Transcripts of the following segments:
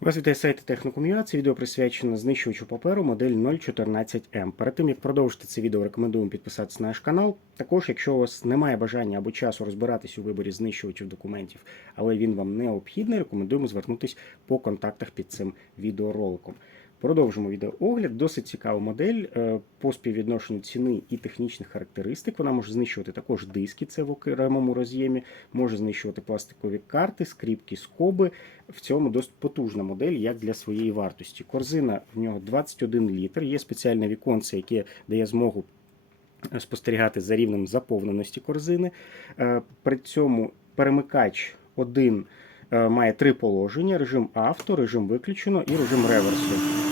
Вас вітає сайт Техноком'юа. Це відео присвячено знищувачу паперу модель 014М. Перед тим як продовжити це відео, рекомендуємо підписатися на наш канал. Також, якщо у вас немає бажання або часу розбиратись у виборі знищувачів документів, але він вам необхідний, рекомендуємо звернутися по контактах під цим відеороликом. Продовжимо відеоогляд. Досить цікава модель е, по співвідношенню ціни і технічних характеристик. Вона може знищувати також диски, це в окремому роз'ємі, може знищувати пластикові карти, скріпки, скоби. В цьому досить потужна модель, як для своєї вартості. Корзина в нього 21 літр. Є спеціальне віконце, яке дає змогу спостерігати за рівнем заповненості корзини. Е, При цьому перемикач один е, має три положення: режим авто, режим виключено і режим реверсу.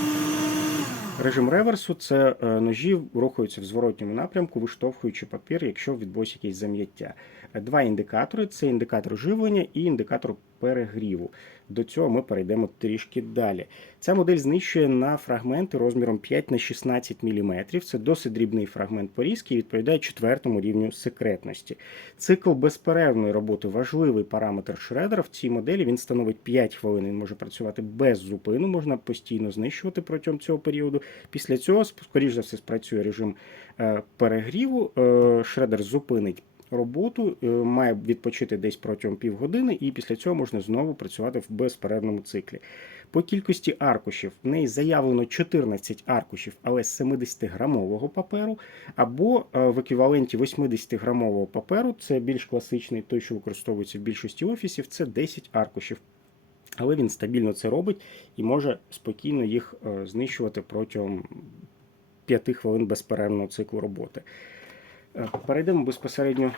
Режим реверсу це е, ножі рухаються в зворотньому напрямку, виштовхуючи папір, якщо відбулось якесь зам'яття. Е, Два індикатори: це індикатор живлення і індикатор перегріву. До цього ми перейдемо трішки далі. Ця модель знищує на фрагменти розміром 5 на 16 мм. Це досить дрібний фрагмент порізки і відповідає четвертому рівню секретності. Цикл безперервної роботи важливий параметр шредера. В цій моделі він становить 5 хвилин. Він може працювати без зупину, можна постійно знищувати протягом цього періоду. Після цього, скоріш за все, спрацює режим е, перегріву. Е, Шредер зупинить роботу, е, має відпочити десь протягом півгодини, і після цього можна знову працювати в безперервному циклі. По кількості аркушів в неї заявлено 14 аркушів, але з 70-грамового паперу, або е, в еквіваленті 80-грамового паперу, це більш класичний, той, що використовується в більшості офісів, це 10 аркушів. Але він стабільно це робить і може спокійно їх е, знищувати протягом 5 хвилин безперервного циклу роботи. Е, Перейдемо безпосередньо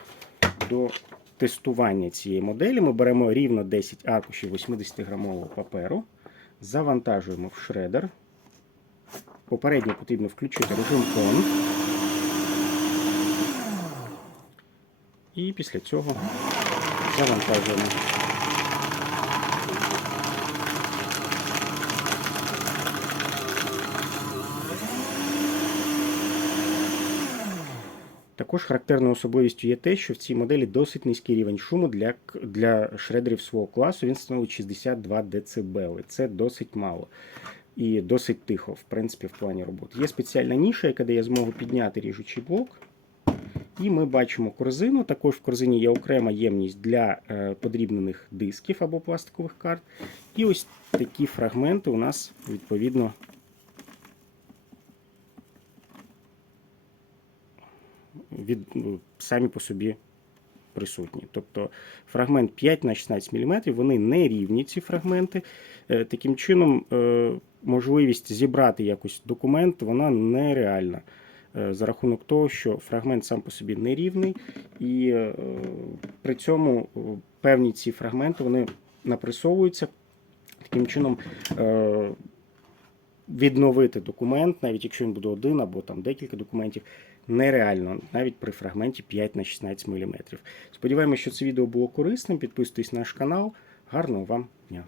до тестування цієї моделі. Ми беремо рівно 10 аркушів 80-грамового паперу, завантажуємо в шредер. Попередньо потрібно включити режим on. І після цього завантажуємо. Також характерною особливістю є те, що в цій моделі досить низький рівень шуму для, для шредерів свого класу. Він становить 62 дБ. Це досить мало і досить тихо, в принципі, в плані роботи. Є спеціальна ніша, яка дає змогу підняти ріжучий блок. І ми бачимо корзину. Також в корзині є окрема ємність для е, подрібнених дисків або пластикових карт. І ось такі фрагменти у нас відповідно від, ну, самі по собі присутні. Тобто фрагмент 5 на 16 мм, вони не рівні, ці фрагменти. Е, Таким чином, е, можливість зібрати якось документ, вона нереальна. Е, За рахунок того, що фрагмент сам по собі нерівний, і при цьому певні ці фрагменти вони напресовуються. Таким чином, відновити документ, навіть якщо він буде один або там декілька документів, нереально, навіть при фрагменті 5 на 16 мм. Сподіваємося, що це відео було корисним. Підписуйтесь на наш канал. Гарного вам дня!